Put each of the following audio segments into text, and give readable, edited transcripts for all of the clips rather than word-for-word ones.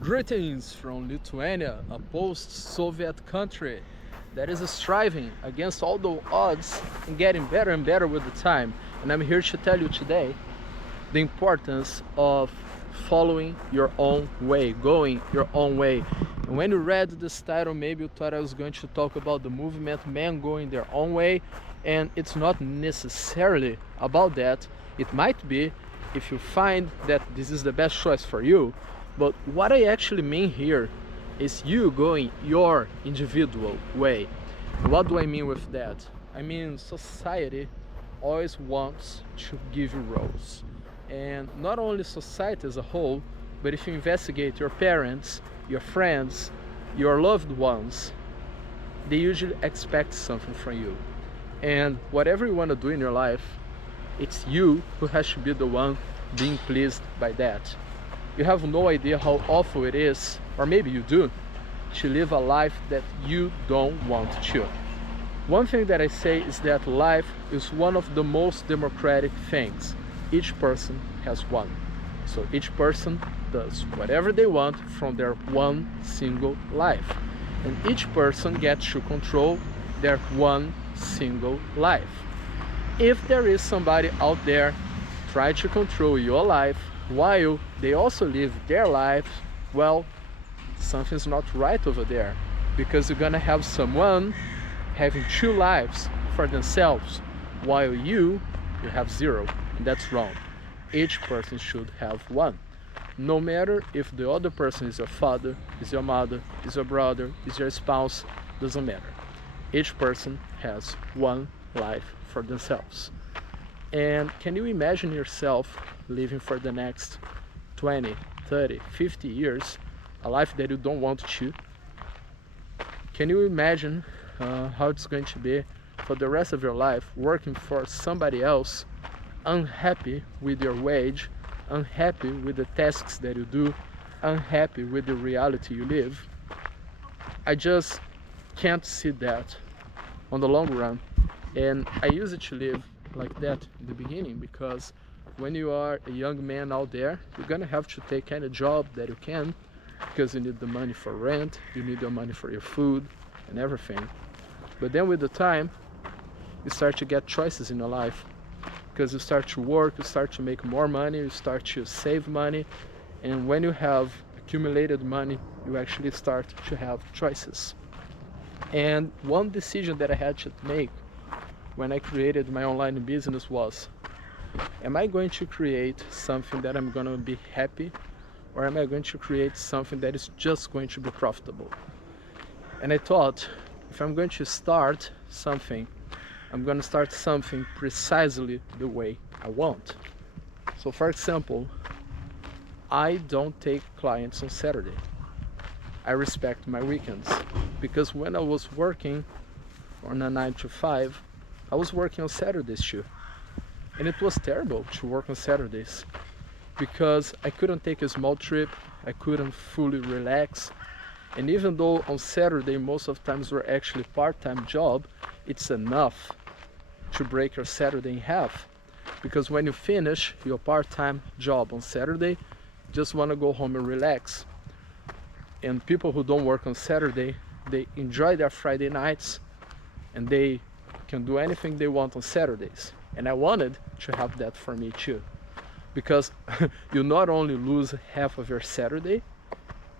Greetings from Lithuania, a post-Soviet country that is striving against all the odds and getting better and better with the time. And I'm here to tell you today the importance of following your own way, going your own way. And when you read this title, maybe you thought I was going to talk about the movement men going their own way, and it's not necessarily about that. It might be if you find that this is the best choice for you, but what I actually mean here is you going your individual way. What do I mean with that? I mean, society always wants to give you roles, and not only society as a whole, but if you investigate your parents, your friends, your loved ones, they usually expect something from you. And whatever you want to do in your life, it's you who has to be the one being pleased by that. You have no idea how awful it is, or maybe you do, to live a life that you don't want to. One thing that I say is that life is one of the most democratic things. Each person has one. So each person does whatever they want from their one single life. And each person gets to control their one single life. If there is somebody out there trying to control your life while they also live their life, well, something's not right over there, because you're gonna have someone having two lives for themselves while you have zero, and that's wrong. Each person should have one. No matter if the other person is your father, is your mother, is your brother, is your spouse, doesn't matter. Each person has one life for themselves. And can you imagine yourself living for the next 20, 30, 50 years a life that you don't want to? Can you imagine how it's going to be for the rest of your life working for somebody else, unhappy with your wage, unhappy with the tasks that you do, unhappy with the reality you live? I just can't see that on the long run. And I used to live like that in the beginning, because when you are a young man out there, you're gonna have to take any job that you can, because you need the money for rent, you need your money for your food and everything. But then with the time, you start to get choices in your life, because you start to work, you start to make more money, you start to save money, and when you have accumulated money, you actually start to have choices. And one decision that I had to make when I created my online business was, am I going to create something that I'm going to be happy, or am I going to create something that is just going to be profitable? And I thought, if I'm going to start something, I'm going to start something precisely the way I want. So for example, I don't take clients on Saturday. I respect my weekends, because when I was working on a 9 to 5, I was working on Saturdays too. And it was terrible to work on Saturdays, because I couldn't take a small trip, I couldn't fully relax. And even though on Saturday most of the times were actually part-time job, it's enough to break your Saturday in half. Because when you finish your part-time job on Saturday, you just want to go home and relax. And people who don't work on Saturday, they enjoy their Friday nights, and they can do anything they want on Saturdays. And I wanted to have that for me too, because you not only lose half of your Saturday,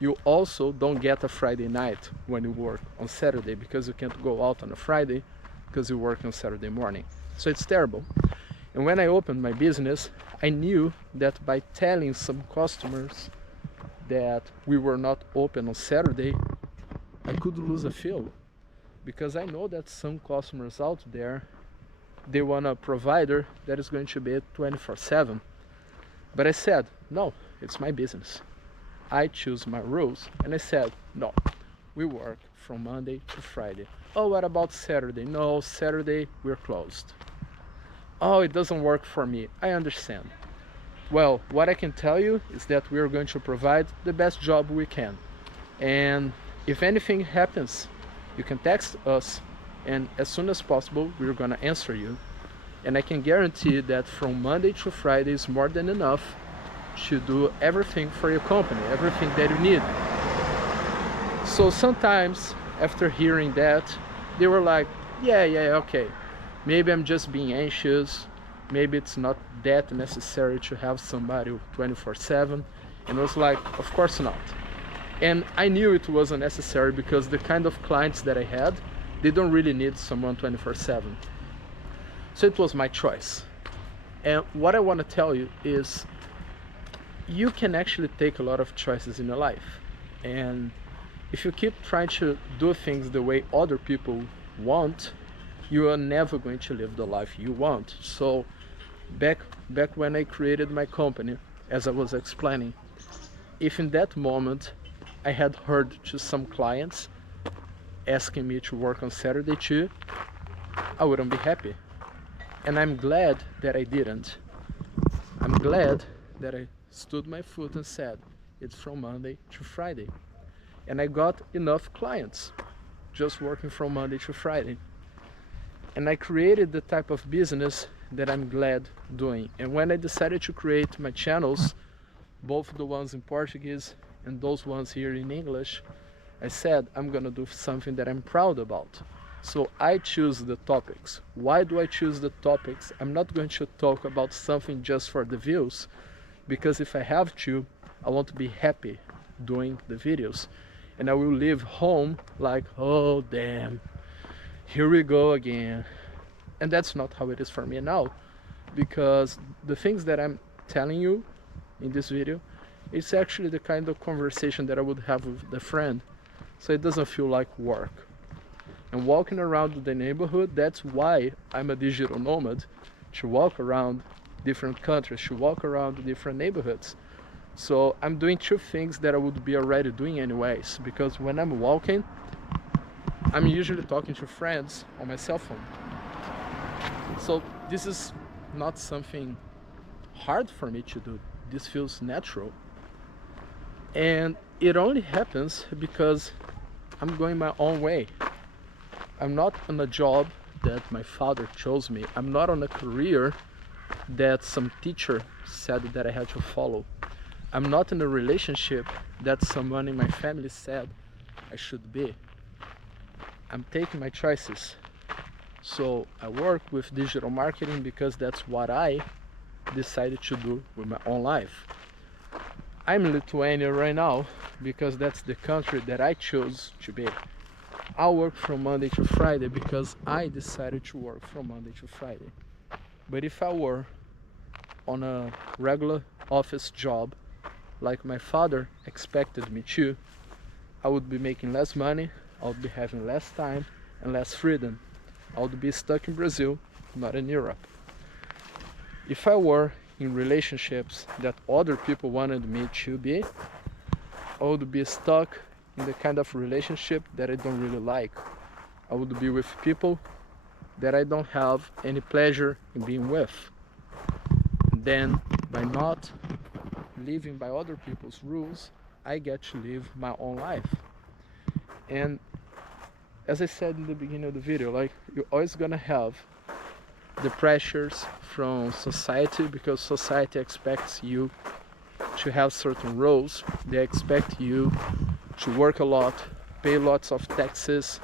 you also don't get a Friday night when you work on Saturday, because you can't go out on a Friday because you work on Saturday morning. So it's terrible. And when I opened my business, I knew that by telling some customers that we were not open on Saturday, I could lose a few, because I know that some customers out there, they want a provider that is going to be 24/7. But I said, no, it's my business. I choose my rules, and I said, no, we work from Monday to Friday. Oh, what about Saturday? No, Saturday we're closed. Oh, it doesn't work for me. I understand. Well, what I can tell you is that we are going to provide the best job we can. And if anything happens, you can text us, and as soon as possible we're gonna answer you. And I can guarantee that from Monday to Friday is more than enough to do everything for your company, everything that you need. So sometimes after hearing that, they were like, yeah, okay, maybe I'm just being anxious, maybe it's not that necessary to have somebody 24/7. And I was like, of course not. And I knew it wasn't necessary because the kind of clients that I had, they don't really need someone 24/7. So it was my choice. And what I want to tell you is you can actually take a lot of choices in your life. And if you keep trying to do things the way other people want, you are never going to live the life you want. So back when I created my company, as I was explaining, if in that moment I had heard to some clients asking me to work on Saturday too, I wouldn't be happy. And I'm glad that I didn't. I'm glad that I stood my foot and said, it's from Monday to Friday. And I got enough clients just working from Monday to Friday. And I created the type of business that I'm glad doing. And when I decided to create my channels, both the ones in Portuguese and those ones here in English, I said I'm gonna do something that I'm proud about. So I choose the topics. Why do I choose the topics? I'm not going to talk about something just for the views, because if I have to, I want to be happy doing the videos. And I will leave home like, oh damn, here we go again. And that's not how it is for me now, because the things that I'm telling you in this video, it's actually the kind of conversation that I would have with a friend, so it doesn't feel like work. And walking around the neighborhood, that's why I'm a digital nomad, to walk around different countries, to walk around different neighborhoods. So I'm doing two things that I would be already doing anyways, because when I'm walking, I'm usually talking to friends on my cell phone. So this is not something hard for me to do. This feels natural. And it only happens because I'm going my own way. I'm not on a job that my father chose me. I'm not on a career that some teacher said that I had to follow. I'm not in a relationship that someone in my family said I should be. I'm taking my choices. So I work with digital marketing because that's what I decided to do with my own life. I'm in Lithuania right now because that's the country that I chose to be. I work from Monday to Friday because I decided to work from Monday to Friday. But if I were on a regular office job like my father expected me to, I would be making less money, I would be having less time and less freedom. I would be stuck in Brazil, not in Europe. If I were in relationships that other people wanted me to be, I would be stuck in the kind of relationship that I don't really like. I would be with people that I don't have any pleasure in being with. And then by not living by other people's rules, I get to live my own life. And as I said in the beginning of the video, like, you're always gonna have the pressures from society, because society expects you to have certain roles. They expect you to work a lot, pay lots of taxes.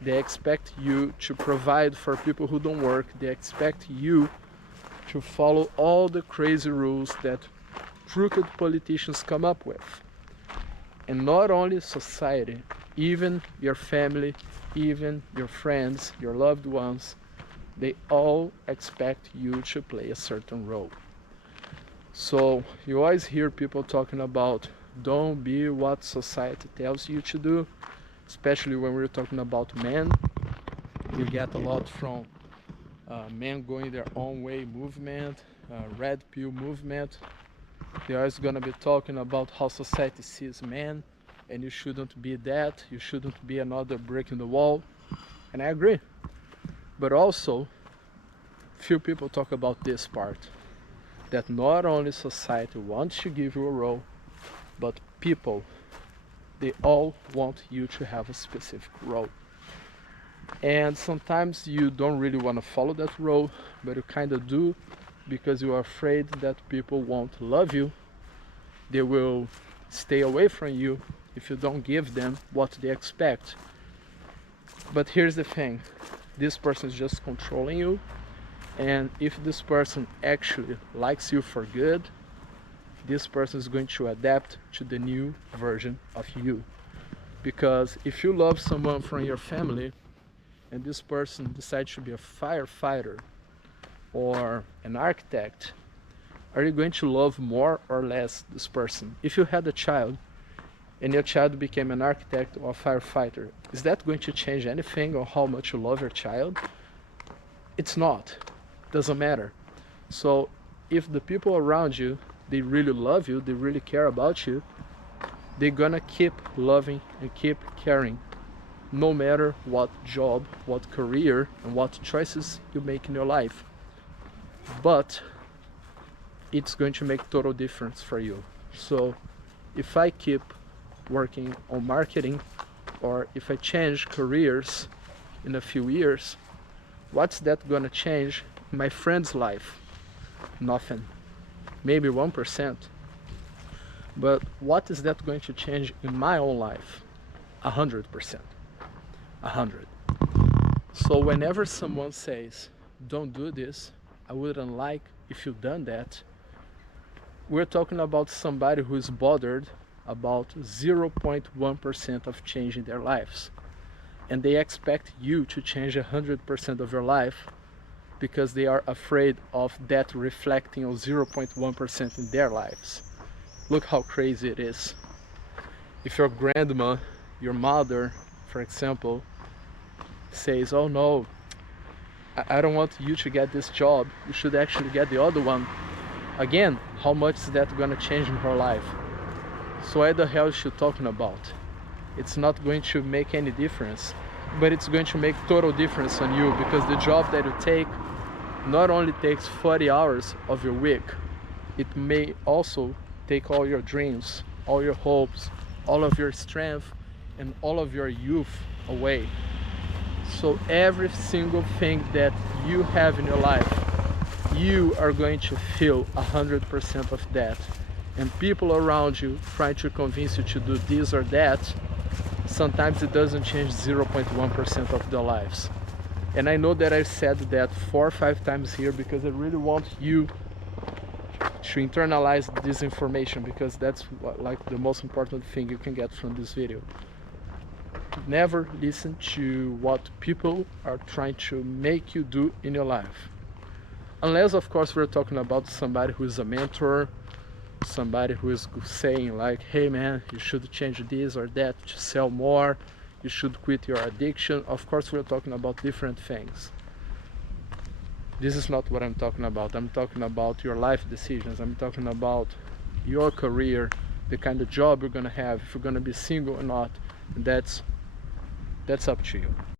They expect you to provide for people who don't work. They expect you to follow all the crazy rules that crooked politicians come up with. And not only society, even your family, even your friends, your loved ones, they all expect you to play a certain role. So you always hear people talking about don't be what society tells you to do, especially when we're talking about men. You get a lot from men going their own way movement, red pill movement. They're always gonna be talking about how society sees men, and you shouldn't be that, you shouldn't be another brick in the wall. And I agree. But also, few people talk about this part, that not only society wants to give you a role, but people, they all want you to have a specific role. And sometimes you don't really want to follow that role, but you kind of do because you are afraid that people won't love you, They will stay away from you if you don't give them what they expect. But here's the thing, this person is just controlling you, and if this person actually likes you for good, this person is going to adapt to the new version of you. Because if you love someone from your family and this person decides to be a firefighter or an architect, are you going to love more or less this person? If you had a child and your child became an architect or a firefighter, is that going to change anything on how much you love your child? It's not. Doesn't matter. So if the people around you, they really love you, they really care about you, they're gonna keep loving and keep caring, no matter what job, what career, and what choices you make in your life. But it's going to make total difference for you. So if I keep working on marketing, or if I change careers in a few years, what's that gonna change in my friend's life? Nothing. Maybe 1%. But what is that going to change in my own life? 100%. 100. So whenever someone says, don't do this, I wouldn't like if you done that, we're talking about somebody who is bothered about 0.1% of change in their lives. And they expect you to change 100% of your life because they are afraid of that reflecting on 0.1% in their lives. Look how crazy it is. If your grandma, your mother, for example, says, oh no, I don't want you to get this job, you should actually get the other one. Again, how much is that gonna change in her life? So what the hell is she talking about? It's not going to make any difference, but it's going to make total difference on you, because the job that you take not only takes 40 hours of your week, it may also take all your dreams, all your hopes, all of your strength, and all of your youth away. So every single thing that you have in your life, you are going to feel 100% of that. And people around you trying to convince you to do this or that, sometimes it doesn't change 0.1% of their lives. And I know that I've said that 4 or 5 times here because I really want you to internalize this information, because that's like the most important thing you can get from this video. Never listen to what people are trying to make you do in your life. Unless, of course, we're talking about somebody who is a mentor, somebody who is saying like, hey man, you should change this or that to sell more, you should quit your addiction. Of course, we're talking about different things. This is not what I'm talking about. I'm talking about your life decisions. I'm talking about your career, the kind of job you're gonna have, if you're gonna be single or not. And that's up to you.